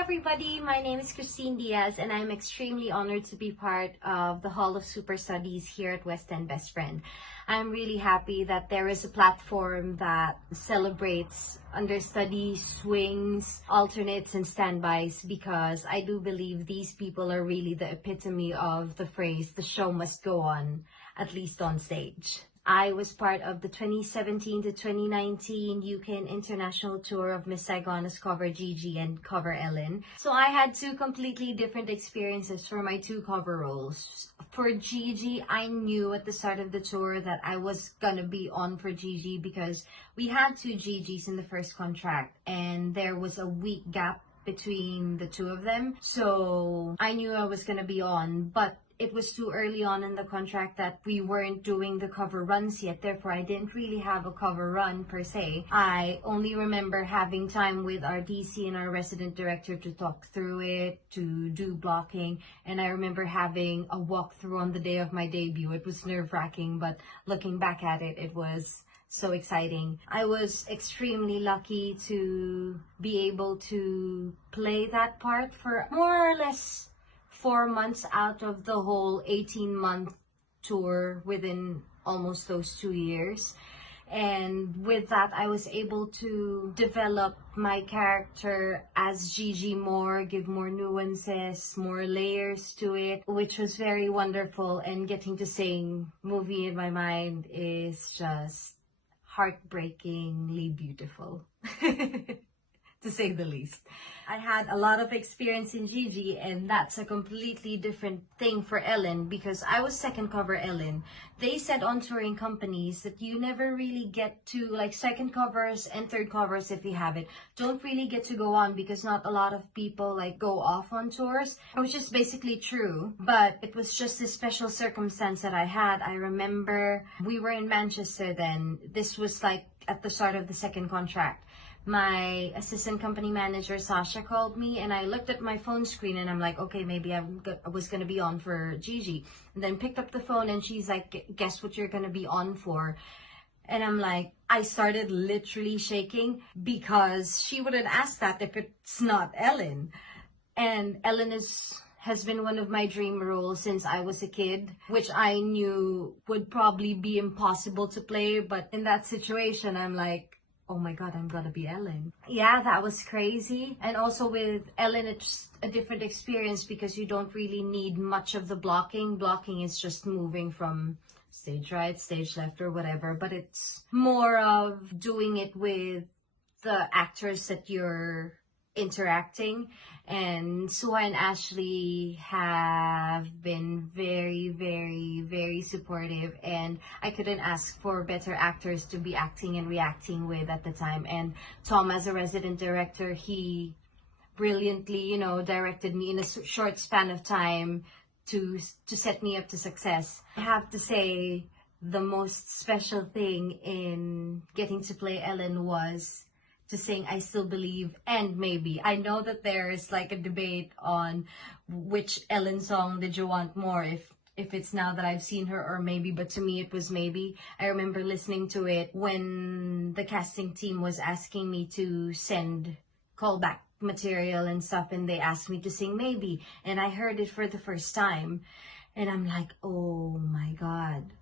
everybody, my name is Kristine Diaz and I'm extremely honored to be part of the Hall of Superstudies here at West End Best Friend. I'm really happy that there is a platform that celebrates understudies, swings, alternates, and standbys, because I do believe these people are really the epitome of the phrase, the show must go on, at least on stage. I was part of the 2017 to 2019 UK and international tour of Miss Saigon as cover GiGi and cover Ellen. So I had two completely different experiences for my two cover roles. For GiGi, I knew at the start of the tour that I was gonna be on for GiGi because we had two GiGis in the first contract and there was a week gap between the two of them. So I knew I was gonna be on, but it was too early on in the contract that we weren't doing the cover runs yet. Therefore, I didn't really have a cover run per se. I only remember having time with our DC and our resident director to talk through it, to do blocking. And I remember having a walkthrough on the day of my debut. It was nerve-wracking, but looking back at it, it was so exciting. I was extremely lucky to be able to play that part for more or less 4 months out of the whole 18-month tour within almost those 2 years. And with that, I was able to develop my character as GiGi more, give more nuances, more layers to it, which was very wonderful. And getting to sing Movie in My Mind is just heartbreakingly beautiful. To say the least. I had a lot of experience in GiGi, and that's a completely different thing for Ellen because I was second cover Ellen. They said on touring companies that you never really get to, like, second covers and third covers, if you have it, don't really get to go on because not a lot of people like go off on tours, which is basically true, but it was just this special circumstance that I had. I remember we were in Manchester then. This was like at the start of the second contract. My assistant company manager, Sasha, called me and I looked at my phone screen and I'm like, okay, maybe I was going to be on for GiGi. And then picked up the phone and she's like, guess what you're going to be on for? And I'm like, I started literally shaking because she wouldn't ask that if it's not Ellen. And Ellen has been one of my dream roles since I was a kid, which I knew would probably be impossible to play. But in that situation, I'm like, oh my God, I'm gonna be Ellen. Yeah, that was crazy. And also with Ellen, it's a different experience because you don't really need much of the blocking. Blocking is just moving from stage right, stage left, or whatever. But it's more of doing it with the actors that you're interacting. And Suha and Ashley have been very, very, very supportive, and I couldn't ask for better actors to be acting and reacting with at the time. And Tom, as a resident director, he brilliantly, directed me in a short span of time to set me up to success. I have to say, the most special thing in getting to play Ellen was to sing I Still Believe and Maybe. I know that there's like a debate on which Ellen song did you want more, if it's Now That I've Seen Her or Maybe, but to me it was Maybe. I remember listening to it when the casting team was asking me to send callback material and stuff, and they asked me to sing Maybe, and I heard it for the first time and I'm like, oh my God,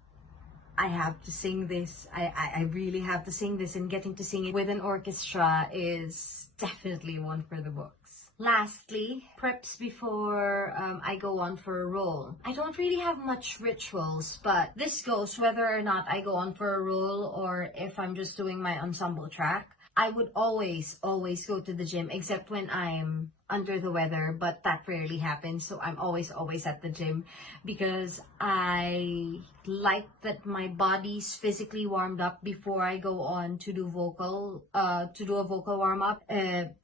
I have to sing this. I really have to sing this, and getting to sing it with an orchestra is definitely one for the books. Lastly, preps before I go on for a role. I don't really have much rituals, but this goes whether or not I go on for a role or if I'm just doing my ensemble track. I would always go to the gym, except when I'm under the weather, but that rarely happens. So I'm always at the gym because I like that my body's physically warmed up before I go on to do a vocal warm up,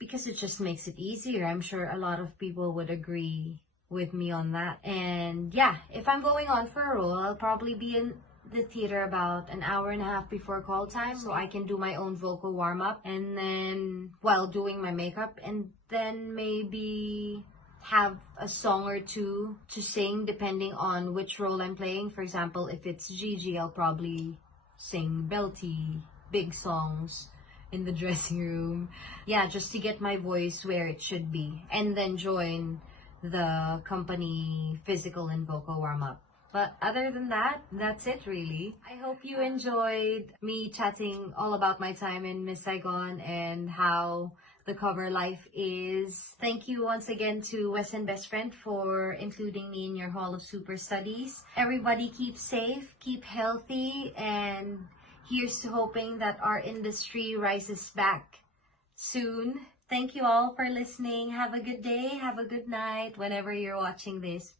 because it just makes it easier. I'm sure a lot of people would agree with me on that. And yeah, if I'm going on for a role, I'll probably be in the theater about an hour and a half before call time, so I can do my own vocal warm-up, and then while doing my makeup, and then maybe have a song or two to sing depending on which role I'm playing. For example, if it's GiGi, I'll probably sing belty big songs in the dressing room. Yeah, just to get my voice where it should be. And then join the company physical and vocal warm-up. But other than that, that's it really. I hope you enjoyed me chatting all about my time in Miss Saigon and how the cover life is. Thank you once again to West End Best Friend for including me in your Hall of Super Studies. Everybody keep safe, keep healthy, and here's to hoping that our industry rises back soon. Thank you all for listening. Have a good day, have a good night whenever you're watching this.